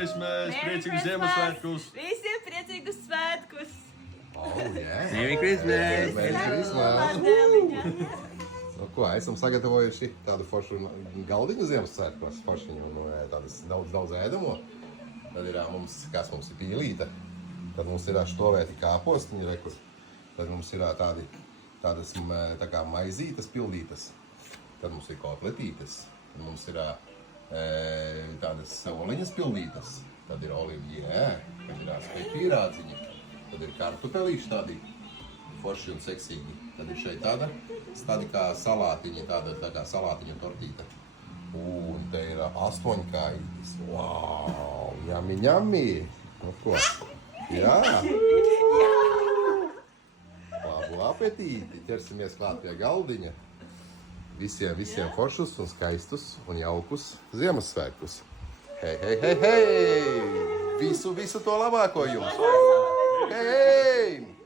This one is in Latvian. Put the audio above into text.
Christmas! Priecīgus Ziemassvētkus! Visiem priecīgus svētkus! Oh, yeah. Merry Christmas! Merry Christmas! Dēliņa. Nu, ko, esam sagatavojuši tādu foršu galdiņu Ziemassvētkos. Foršiņu, tādas daudz ēdamo. Tad ir mums, kas mums ir pīlīte. Tad mums ir štovēti kāpostiņi, rekur. Tad mums ir tādas tā kā maizītes pildītas. Tad mums ir kotletītes. Tad mums ir tādas oliņas pildītas. Tad ir olivjē, tad ir pīrādziņi. Tad ir kartupelīši tādi forši un seksīgi. Tad ir šeit tādi kā salātiņi, tāda kā salātiņa tortīta. Un te ir 8 kājītes. Wow, ņami, ņami! Nu ko? Jā! Labu apetīti! Ķersimies klāt pie galdiņa. Visiem foršus un skaistus un jaukus Ziemassvētkus. Hei, hei, hei, hei! Visu to labāko jums! Hei, hei!